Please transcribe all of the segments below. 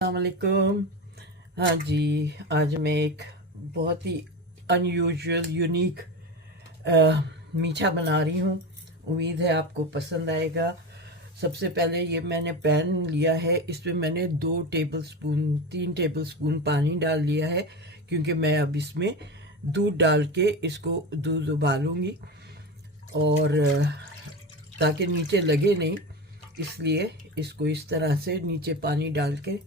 अस्सलामुअलैकुम। हाँ जी, आज मैं एक बहुत ही अनयूजुअल यूनिक मीठा बना रही हूँ। उम्मीद है आपको पसंद आएगा। सबसे पहले ये मैंने पैन लिया है, इसमें मैंने 3 टेबल स्पून पानी डाल लिया है, क्योंकि मैं अब इसमें दूध डाल के इसको दूध उबालूंगी और ताकि नीचे लगे नहीं, इसलिए इसको इस तरह से नीचे पानी डाल के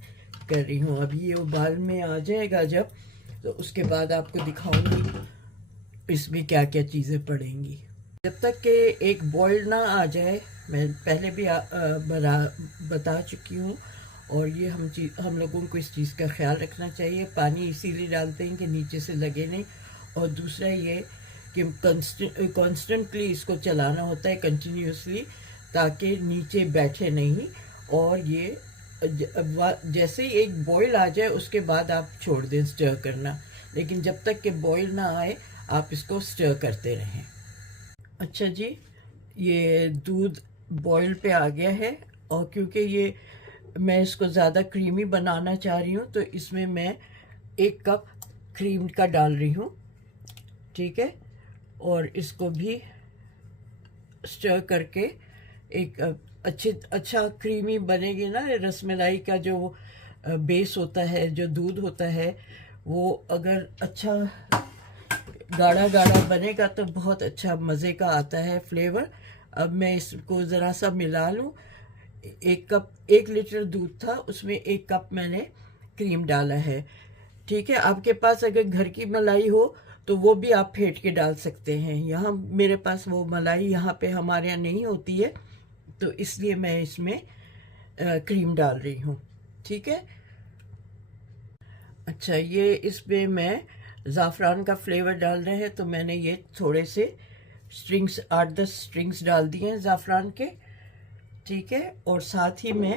कर रही हूँ। अभी ये उबाल में आ जाएगा जब, तो उसके बाद आपको दिखाऊंगी इसमें क्या क्या चीज़ें पड़ेंगी। जब तक कि एक बॉयल ना आ जाए, मैं पहले भी बता चुकी हूँ, और ये हम लोगों को इस चीज़ का ख्याल रखना चाहिए। पानी इसीलिए डालते हैं कि नीचे से लगे नहीं, और दूसरा ये कि कॉन्स्टेंटली इसको चलाना होता है, कंटिन्यूसली, ताकि नीचे बैठे नहीं। और ये जैसे ही एक बॉईल आ जाए उसके बाद आप छोड़ दें स्टर करना, लेकिन जब तक कि बॉईल ना आए आप इसको स्टर करते रहें। अच्छा जी, ये दूध बॉईल पे आ गया है, और क्योंकि ये मैं इसको ज़्यादा क्रीमी बनाना चाह रही हूँ, तो इसमें मैं 1 कप क्रीम का डाल रही हूँ। ठीक है, और इसको भी स्टर करके एक अच्छा क्रीमी बनेगी ना। रसमलाई का जो बेस होता है, जो दूध होता है, वो अगर अच्छा गाढ़ा गाढ़ा बनेगा तो बहुत अच्छा मज़े का आता है फ्लेवर। अब मैं इसको ज़रा सा मिला लूँ। 1 लीटर दूध था, उसमें 1 कप मैंने क्रीम डाला है। ठीक है, आपके पास अगर घर की मलाई हो तो वो भी आप फेंट के डाल सकते हैं। यहाँ मेरे पास वो मलाई यहाँ पे हमारे यहाँ नहीं होती है, तो इसलिए मैं इसमें क्रीम डाल रही हूँ। ठीक है। अच्छा, ये इसमें मैं ज़ाफ़रान का फ्लेवर डाल रहे हैं, तो मैंने ये थोड़े से स्ट्रिंग्स 8-10 स्ट्रिंग्स डाल दिए हैं ज़ाफ़रान के। ठीक है, और साथ ही मैं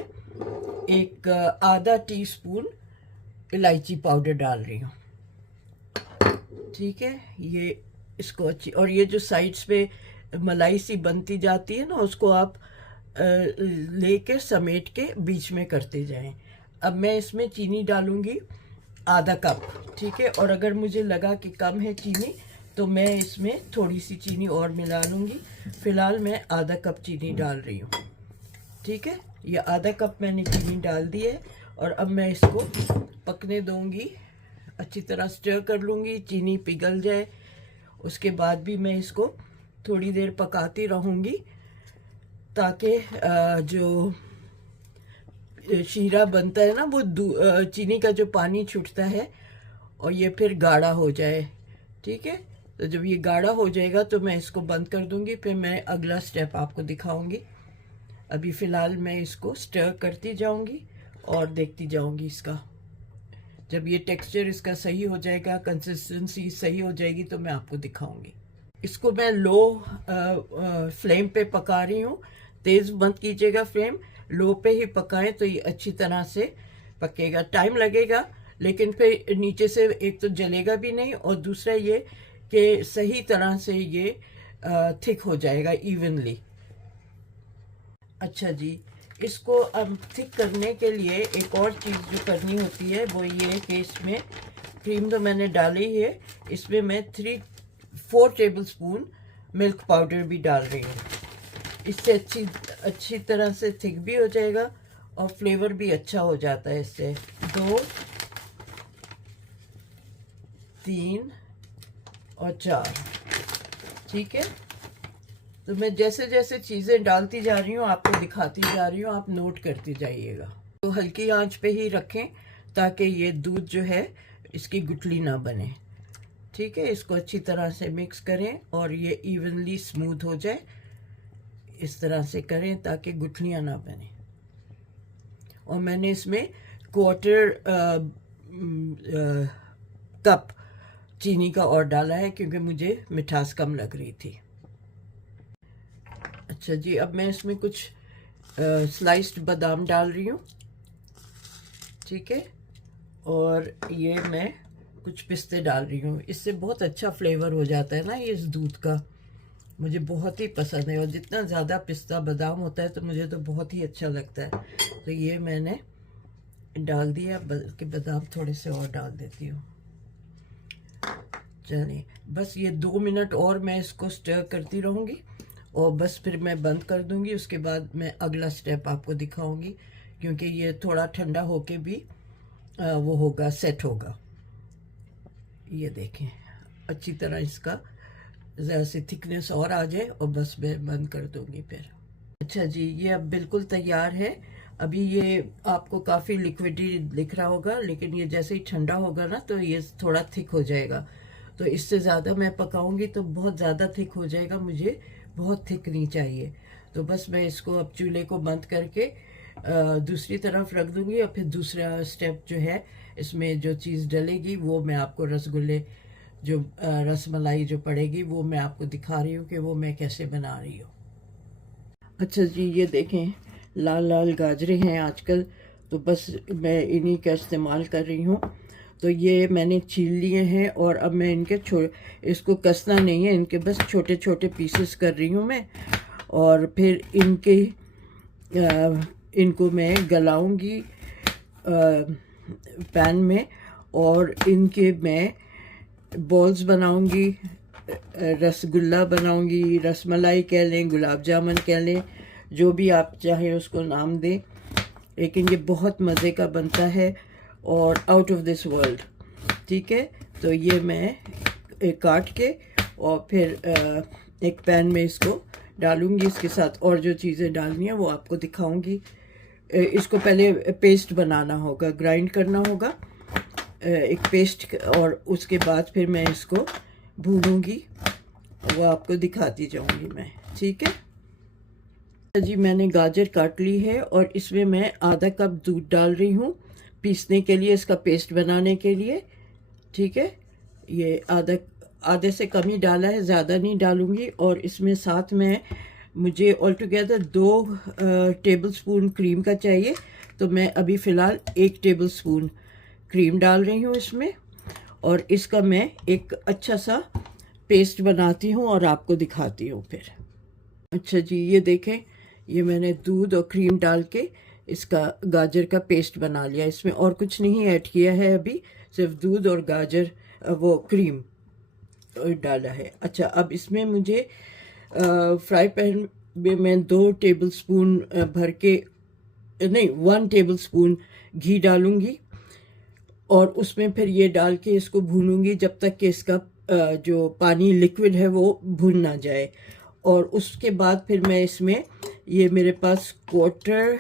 एक आधा टीस्पून इलायची पाउडर डाल रही हूँ। ठीक है, ये इसको अच्छी, और ये जो साइड्स पे मलाई सी बनती जाती है ना, उसको आप लेकर समेट के बीच में करते जाएं। अब मैं इसमें चीनी डालूंगी आधा कप। ठीक है, और अगर मुझे लगा कि कम है चीनी तो मैं इसमें थोड़ी सी चीनी और मिला लूँगी। फ़िलहाल मैं आधा कप चीनी डाल रही हूँ। ठीक है, ये आधा कप मैंने चीनी डाल दी है, और अब मैं इसको पकने दूँगी। अच्छी तरह स्टर कर लूँगी, चीनी पिघल जाए। उसके बाद भी मैं इसको थोड़ी देर पकाती रहूँगी, ताकि जो शीरा बनता है ना, वो चीनी का जो पानी छूटता है और ये फिर गाढ़ा हो जाए। ठीक है, तो जब ये गाढ़ा हो जाएगा तो मैं इसको बंद कर दूँगी, फिर मैं अगला स्टेप आपको दिखाऊँगी। अभी फ़िलहाल मैं इसको स्टर करती जाऊँगी और देखती जाऊँगी इसका। जब ये टेक्सचर इसका सही हो जाएगा, कंसिस्टेंसी सही हो जाएगी, तो मैं आपको दिखाऊंगी। इसको मैं लो फ्लेम पे पका रही हूँ। तेज़ मत कीजिएगा फ्लेम, लो पे ही पकाएं तो ये अच्छी तरह से पकेगा। टाइम लगेगा, लेकिन फिर नीचे से एक तो जलेगा भी नहीं, और दूसरा ये कि सही तरह से ये थिक हो जाएगा इवनली। अच्छा जी, इसको अब थिक करने के लिए एक और चीज़ जो करनी होती है वो ये कि इसमें क्रीम तो मैंने डाली ही है, इसमें मैं 4 टेबल स्पून मिल्क पाउडर भी डाल रही हूँ। इससे अच्छी तरह से थिक भी हो जाएगा और फ्लेवर भी अच्छा हो जाता है इससे। 2, 3 और 4। ठीक है, तो मैं जैसे जैसे चीज़ें डालती जा रही हूँ आपको दिखाती जा रही हूँ, आप नोट करते जाइएगा। तो हल्की आंच पे ही रखें ताकि ये दूध जो है इसकी गुठली ना बने। ठीक है, इसको अच्छी तरह से मिक्स करें और ये इवनली स्मूथ हो जाए। इस तरह से करें ताकि गुठलियाँ ना बने। और मैंने इसमें 1/4 कप चीनी का और डाला है, क्योंकि मुझे मिठास कम लग रही थी। अच्छा जी, अब मैं इसमें कुछ स्लाइस्ड बादाम डाल रही हूँ। ठीक है, और ये मैं कुछ पिस्ते डाल रही हूँ। इससे बहुत अच्छा फ्लेवर हो जाता है ना ये इस दूध का, मुझे बहुत ही पसंद है। और जितना ज़्यादा पिस्ता बादाम होता है तो मुझे तो बहुत ही अच्छा लगता है। तो ये मैंने डाल दिया, बल्कि बादाम थोड़े से और डाल देती हूँ। चलिए बस ये 2 मिनट और मैं इसको स्टर करती रहूँगी और बस फिर मैं बंद कर दूँगी। उसके बाद मैं अगला स्टेप आपको दिखाऊँगी, क्योंकि ये थोड़ा ठंडा होके भी वो होगा, सेट होगा। ये देखें अच्छी तरह इसका ज़रा सी थिकनेस और आ जाए और बस मैं बंद कर दूँगी फिर। अच्छा जी, ये अब बिल्कुल तैयार है। अभी ये आपको काफ़ी लिक्विडी दिख रहा होगा, लेकिन ये जैसे ही ठंडा होगा ना तो ये थोड़ा थिक हो जाएगा। तो इससे ज़्यादा मैं पकाऊंगी तो बहुत ज़्यादा थिक हो जाएगा, मुझे बहुत थिक नहीं चाहिए। तो बस मैं इसको अब चूल्हे को बंद करके दूसरी तरफ रख दूंगी और फिर दूसरा स्टेप जो है इसमें जो चीज़ डलेगी वो मैं आपको रसगुल्ले जो रसमलाई जो पड़ेगी वो मैं आपको दिखा रही हूँ कि वो मैं कैसे बना रही हूँ। अच्छा जी, ये देखें लाल लाल गाजरे हैं आजकल, तो बस मैं इन्हीं का इस्तेमाल कर रही हूँ। तो ये मैंने छील लिए हैं और अब मैं इनके इसको कसना नहीं है, इनके बस छोटे छोटे पीसेस कर रही हूँ मैं। और फिर इनको मैं गलाऊंगी पैन में और इनके मैं बॉल्स बनाऊंगी, रसगुल्ला बनाऊंगी, रसमलाई कह लें, गुलाब जामुन कह लें, जो भी आप चाहें उसको नाम दें। लेकिन ये बहुत मज़े का बनता है और आउट ऑफ दिस वर्ल्ड। ठीक है, तो ये मैं काट के और फिर एक पैन में इसको डालूंगी। इसके साथ और जो चीज़ें डालनी है वो आपको दिखाऊंगी। इसको पहले पेस्ट बनाना होगा, ग्राइंड करना होगा एक पेस्ट, और उसके बाद फिर मैं इसको भूनूंगी, वो आपको दिखाती जाऊंगी मैं। ठीक है जी, मैंने गाजर काट ली है और इसमें मैं आधा कप दूध डाल रही हूँ पीसने के लिए, इसका पेस्ट बनाने के लिए। ठीक है, ये आधे से कम ही डाला है, ज़्यादा नहीं डालूंगी। और इसमें साथ में मुझे ऑल टुगेदर 2 टेबलस्पून क्रीम का चाहिए, तो मैं अभी फ़िलहाल 1 टेबलस्पून क्रीम डाल रही हूँ इसमें। और इसका मैं एक अच्छा सा पेस्ट बनाती हूँ और आपको दिखाती हूँ फिर। अच्छा जी, ये देखें, ये मैंने दूध और क्रीम डाल के इसका गाजर का पेस्ट बना लिया। इसमें और कुछ नहीं ऐड किया है अभी, सिर्फ दूध और गाजर वो क्रीम डाला है। अच्छा, अब इसमें मुझे फ्राई पैन में मैं 2 टेबलस्पून भर के नहीं 1 टेबलस्पून घी डालूंगी और उसमें फिर ये डाल के इसको भूनूंगी जब तक कि इसका जो पानी लिक्विड है वो भून ना जाए। और उसके बाद फिर मैं इसमें ये मेरे पास क्वार्टर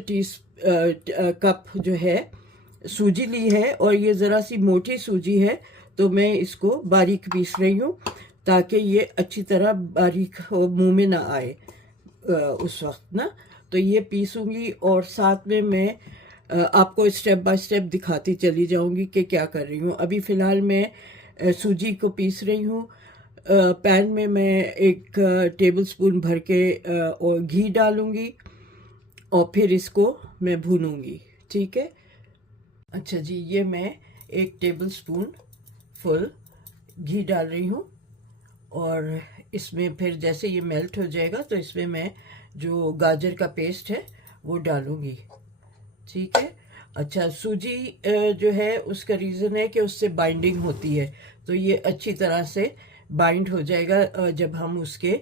टी कप जो है सूजी ली है, और ये ज़रा सी मोटी सूजी है, तो मैं इसको बारीक पीस रही हूँ ताकि ये अच्छी तरह बारीक मुंह में ना आए उस वक्त ना। तो ये पीसूंगी और साथ में मैं आपको स्टेप बाय स्टेप दिखाती चली जाऊंगी कि क्या कर रही हूँ। अभी फ़िलहाल मैं सूजी को पीस रही हूँ। पैन में मैं 1 टेबलस्पून भर के और घी डालूंगी और फिर इसको मैं भूनूंगी। ठीक है, अच्छा जी, ये मैं 1 टेबलस्पून फुल घी डाल रही हूँ और इसमें फिर जैसे ये मेल्ट हो जाएगा तो इसमें मैं जो गाजर का पेस्ट है वो डालूंगी। ठीक है, अच्छा, सूजी जो है उसका रीज़न है कि उससे बाइंडिंग होती है, तो ये अच्छी तरह से बाइंड हो जाएगा जब हम उसके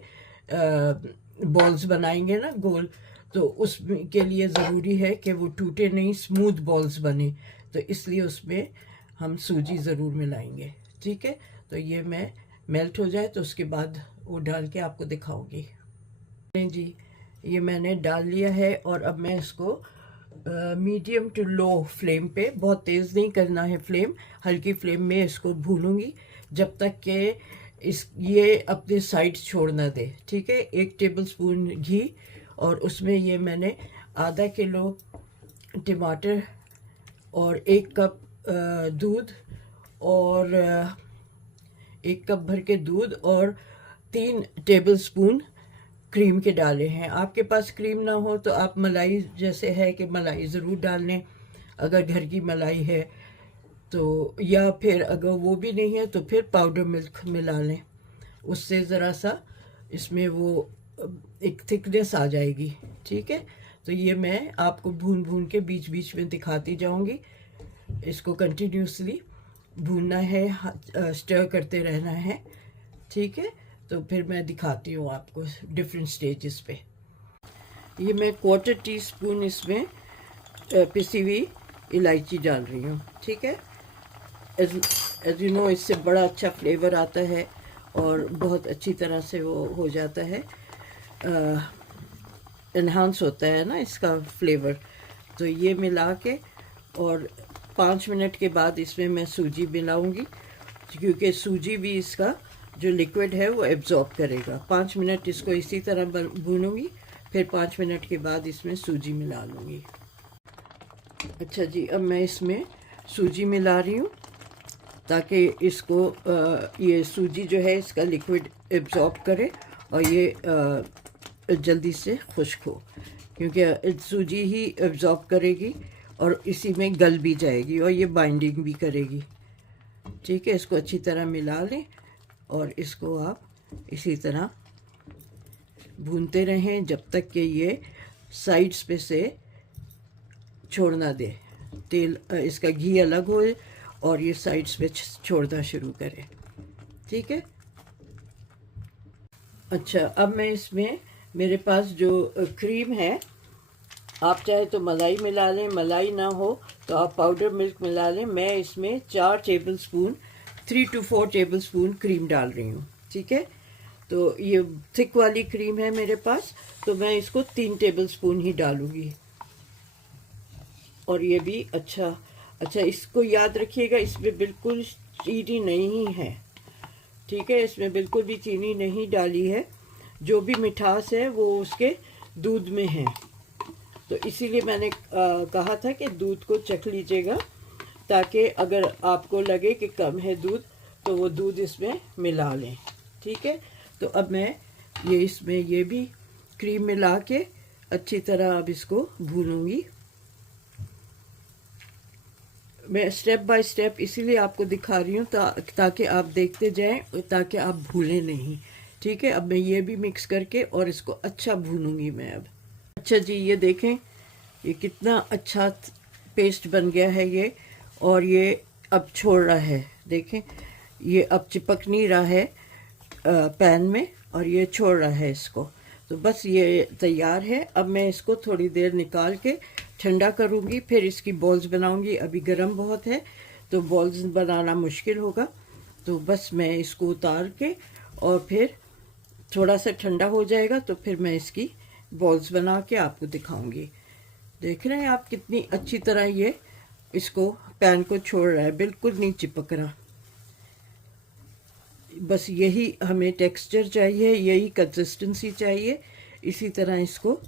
बॉल्स बनाएंगे ना गोल, तो उसके लिए ज़रूरी है कि वो टूटे नहीं, स्मूथ बॉल्स बने, तो इसलिए उसमें हम सूजी ज़रूर मिलाएंगे। ठीक है, तो ये मैं मेल्ट हो जाए तो उसके बाद वो डाल के आपको दिखाऊंगी। जी, ये मैंने डाल लिया है और अब मैं इसको मीडियम टू लो फ्लेम पे, बहुत तेज़ नहीं करना है फ्लेम, हल्की फ्लेम में इसको भूनूंगी जब तक कि ये अपने साइड छोड़ ना दे। ठीक है, 1 टेबलस्पून घी और उसमें ये मैंने आधा किलो टमाटर और 1 कप दूध और 1 कप भर के दूध और 3 टेबलस्पून क्रीम के डाले हैं। आपके पास क्रीम ना हो तो आप मलाई, जैसे है कि मलाई ज़रूर डाल लें अगर घर की मलाई है तो, या फिर अगर वो भी नहीं है तो फिर पाउडर मिल्क मिला लें, उससे ज़रा सा इसमें वो एक थिकनेस आ जाएगी। ठीक है, तो ये मैं आपको भून भून के बीच बीच में दिखाती जाऊंगी। इसको कंटिन्यूसली भूनना है, स्टर करते रहना है, ठीक है। तो फिर मैं दिखाती हूँ आपको डिफरेंट स्टेजेस पे। ये मैं 1/4 टीस्पून इसमें पिसी हुई इलायची डाल रही हूँ, ठीक है। एज यू नो, इससे बड़ा अच्छा फ्लेवर आता है और बहुत अच्छी तरह से वो हो जाता है, इन्हांस होता है ना इसका फ्लेवर। तो ये मिला के और 5 मिनट के बाद इसमें मैं सूजी मिलाऊंगी, क्योंकि सूजी भी इसका जो लिक्विड है वो एब्जॉर्ब करेगा। 5 मिनट इसको इसी तरह भूनूंगी, फिर 5 मिनट के बाद इसमें सूजी मिला लूँगी। अच्छा जी, अब मैं इसमें सूजी मिला रही हूँ ताकि इसको ये सूजी जो है इसका लिक्विड एब्जॉर्ब करे और ये जल्दी से खुश्क हो, क्योंकि सूजी ही एब्जॉर्ब करेगी और इसी में गल भी जाएगी और ये बाइंडिंग भी करेगी, ठीक है। इसको अच्छी तरह मिला लें और इसको आप इसी तरह भूनते रहें जब तक कि ये साइड्स पे से छोड़ ना दे, तेल इसका घी अलग हो और ये साइड्स पे छोड़ना शुरू करे, ठीक है। अच्छा, अब मैं इसमें मेरे पास जो क्रीम है, आप चाहे तो मलाई मिला लें, मलाई ना हो तो आप पाउडर मिल्क मिला लें। मैं इसमें 4 टेबलस्पून 3 to 4 टेबलस्पून क्रीम डाल रही हूँ, ठीक है। तो ये थिक वाली क्रीम है मेरे पास, तो मैं इसको 3 टेबलस्पून ही डालूंगी। और ये भी अच्छा इसको याद रखिएगा, इसमें बिल्कुल चीनी नहीं है, ठीक है। इसमें बिल्कुल भी चीनी नहीं डाली है, जो भी मिठास है वो उसके दूध में है। तो इसीलिए मैंने कहा था कि दूध को चख लीजिएगा, ताकि अगर आपको लगे कि कम है दूध तो वो दूध इसमें मिला लें, ठीक है। तो अब मैं ये इसमें ये भी क्रीम मिला के अच्छी तरह अब इसको भूनूंगी। मैं स्टेप बाय स्टेप इसीलिए आपको दिखा रही हूँ ताकि आप देखते जाएं, ताकि आप भूलें नहीं, ठीक है। अब मैं ये भी मिक्स करके और इसको अच्छा भूनूंगी मैं अब। अच्छा जी, ये देखें ये कितना अच्छा पेस्ट बन गया है ये, और ये अब छोड़ रहा है, देखें ये अब चिपक नहीं रहा है पैन में, और ये छोड़ रहा है इसको। तो बस ये तैयार है। अब मैं इसको थोड़ी देर निकाल के ठंडा करूँगी, फिर इसकी बॉल्स बनाऊँगी। अभी गर्म बहुत है तो बॉल्स बनाना मुश्किल होगा, तो बस मैं इसको उतार के और फिर थोड़ा सा ठंडा हो जाएगा तो फिर मैं इसकी बॉल्स बना के आपको दिखाऊंगी। देख रहे हैं आप कितनी अच्छी तरह ये इसको पैन को छोड़ रहा है, बिल्कुल नहीं चिपक रहा। बस यही हमें टेक्सचर चाहिए, यही कंसिस्टेंसी चाहिए, इसी तरह इसको।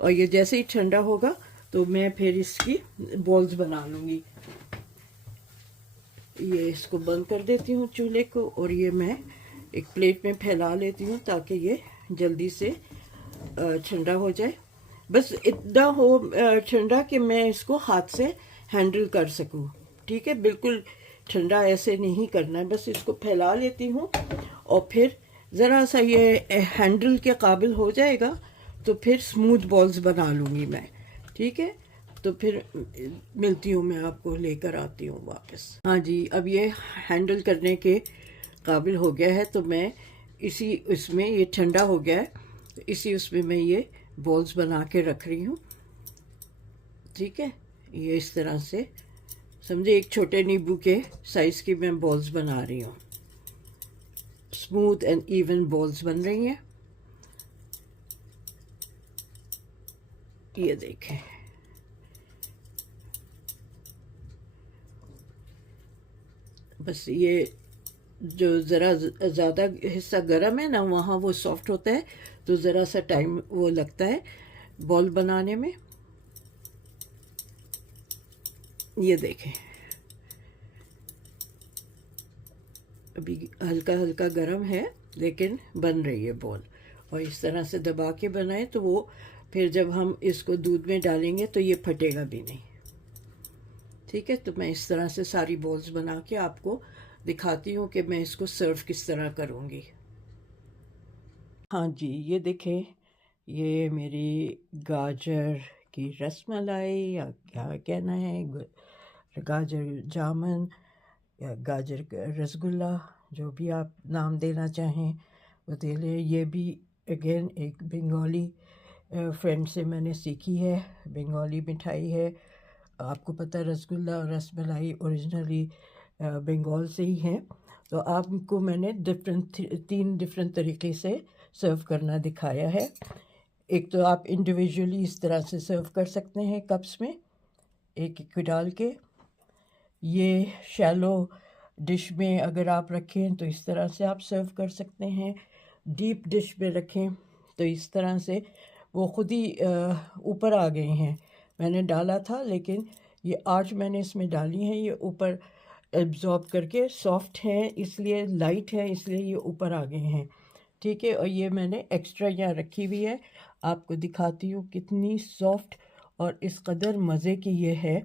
और ये जैसे ही ठंडा होगा तो मैं फिर इसकी बॉल्स बना लूँगी। ये इसको बंद कर देती हूँ चूल्हे को, और ये मैं एक प्लेट में फैला लेती हूँ ताकि ये जल्दी से ठंडा हो जाए। बस इतना हो ठंडा कि मैं इसको हाथ से हैंडल कर सकूँ, ठीक है। बिल्कुल ठंडा ऐसे नहीं करना है, बस इसको फैला लेती हूँ और फिर ज़रा सा ये हैंडल के काबिल हो जाएगा तो फिर स्मूथ बॉल्स बना लूँगी मैं, ठीक है। तो फिर मिलती हूँ, मैं आपको लेकर आती हूँ वापस। हाँ जी, अब ये हैंडल करने के काबिल हो गया है, तो मैं इसी इसमें ये ठंडा हो गया है, तो इसी उसमें मैं ये बॉल्स बना के रख रही हूँ, ठीक है। ये इस तरह से समझे एक छोटे नींबू के साइज़ की मैं बॉल्स बना रही हूँ। स्मूथ एंड इवन बॉल्स बन रही हैं, ये देखें। बस ये जो ज़रा ज़्यादा हिस्सा गर्म है ना, वहाँ वो सॉफ्ट होता है, तो ज़रा सा टाइम वो लगता है बॉल बनाने में। ये देखें अभी हल्का हल्का गर्म है, लेकिन बन रही है बॉल। और इस तरह से दबा के बनाए तो वो फिर जब हम इसको दूध में डालेंगे तो ये फटेगा भी नहीं, ठीक है। तो मैं इस तरह से सारी बॉल्स बना के आपको दिखाती हूँ कि मैं इसको सर्व किस तरह करूँगी। हाँ जी, ये देखें, ये मेरी गाजर की रसमलाई या क्या कहना है, गाजर जामुन या गाजर का रसगुल्ला, जो भी आप नाम देना चाहें वो दे लें। ये भी अगेन एक बंगाली फ्रेंड से मैंने सीखी है, बंगाली मिठाई है। आपको पता है रसगुल्ला और रसमलाई ओरिजिनली बंगाल से ही हैं। तो आपको मैंने तीन डिफरेंट तरीके से सर्व करना दिखाया है। एक तो आप इंडिविजुअली इस तरह से सर्व कर सकते हैं कप्स में एक एक डाल के। ये शैलो डिश में अगर आप रखें तो इस तरह से आप सर्व कर सकते हैं। डीप डिश में रखें तो इस तरह से वो खुद ही ऊपर आ गए हैं। मैंने डाला था लेकिन ये आज मैंने इसमें डाली हैं, ये ऊपर एब्जॉर्ब करके सॉफ्ट हैं, इसलिए लाइट है, इसलिए ये ऊपर आ गए हैं। ठीक है, और ये मैंने एक्स्ट्रा यहाँ रखी हुई है, आपको दिखाती हूँ कितनी सॉफ्ट और इस कदर मज़े की ये है।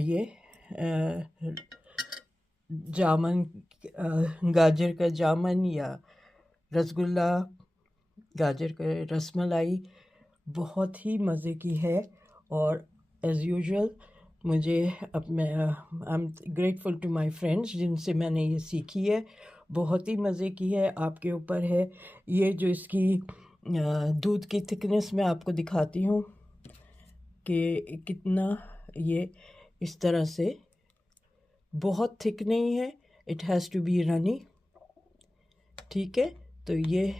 ये जामुन, गाजर का जामुन या रसगुल्ला, गाजर का रसमलाई बहुत ही मज़े की है। और एज़ यूजुअल मुझे अब मैं I am grateful to my friends जिनसे मैंने ये सीखी है, बहुत ही मज़े की है। आपके ऊपर है। ये जो इसकी दूध की थिकनेस मैं आपको दिखाती हूँ कि कितना ये इस तरह से बहुत थिक नहीं है, it has to be runny. ठीक है, तो ये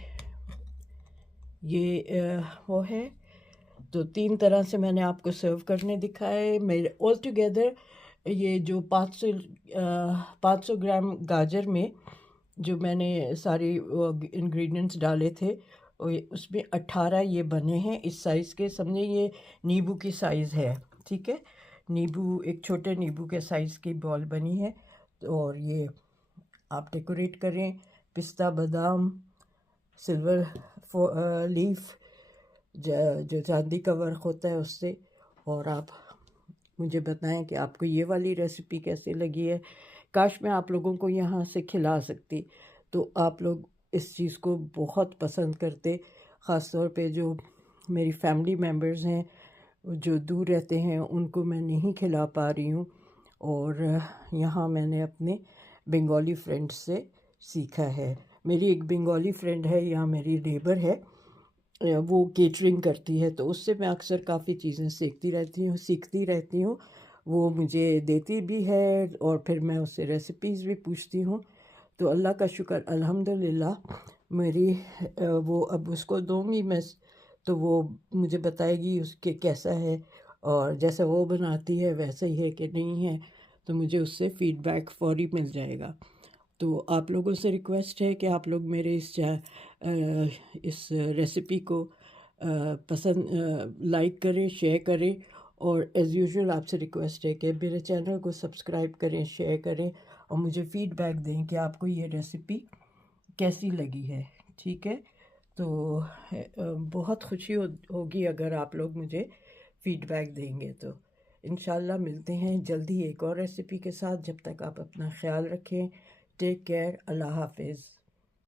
वो है। तो तीन तरह से मैंने आपको सर्व करने दिखाए। मेरे ऑल टुगेदर ये जो 500 ग्राम गाजर में जो मैंने सारे इंग्रेडिएंट्स डाले थे उसमें 18 ये बने हैं इस साइज़ के। समझे ये नींबू की साइज़ है। ठीक है, नींबू, एक छोटे नींबू के साइज़ की बॉल बनी है। और ये आप डेकोरेट करें पिस्ता बादाम, सिल्वर लीफ, जो चांदी का वर्क होता है उससे। और आप मुझे बताएं कि आपको ये वाली रेसिपी कैसी लगी है। काश मैं आप लोगों को यहाँ से खिला सकती, तो आप लोग इस चीज़ को बहुत पसंद करते। ख़ास तौर पे जो मेरी फैमिली मेम्बर्स हैं जो दूर रहते हैं उनको मैं नहीं खिला पा रही हूँ। और यहाँ मैंने अपने बंगाली फ्रेंड्स से सीखा है। मेरी एक बंगाली फ्रेंड है, यहाँ मेरी नेबर है, वो केटरिंग करती है, तो उससे मैं अक्सर काफ़ी चीज़ें सीखती रहती हूँ। वो मुझे देती भी है और फिर मैं उससे रेसिपीज़ भी पूछती हूँ। तो अल्लाह का शुक्र, अल्हम्दुलिल्लाह मेरी वो अब उसको दूँगी मैं तो वो मुझे बताएगी उसके कैसा है, और जैसा वो बनाती है वैसा ही है कि नहीं है, तो मुझे उससे फ़ीडबैक फ़ौरी मिल जाएगा। तो आप लोगों से रिक्वेस्ट है कि आप लोग मेरे इस रेसिपी को पसंद लाइक करें, शेयर करें। और एज़ यूजुअल आपसे रिक्वेस्ट है कि मेरे चैनल को सब्सक्राइब करें, शेयर करें और मुझे फ़ीडबैक दें कि आपको ये रेसिपी कैसी लगी है। ठीक है, तो बहुत खुशी होगी अगर आप लोग मुझे फ़ीडबैक देंगे। तो इंशाल्लाह मिलते हैं जल्दी एक और रेसिपी के साथ। जब तक आप अपना ख्याल रखें। टेक केयर, अल्लाह हाफिज़।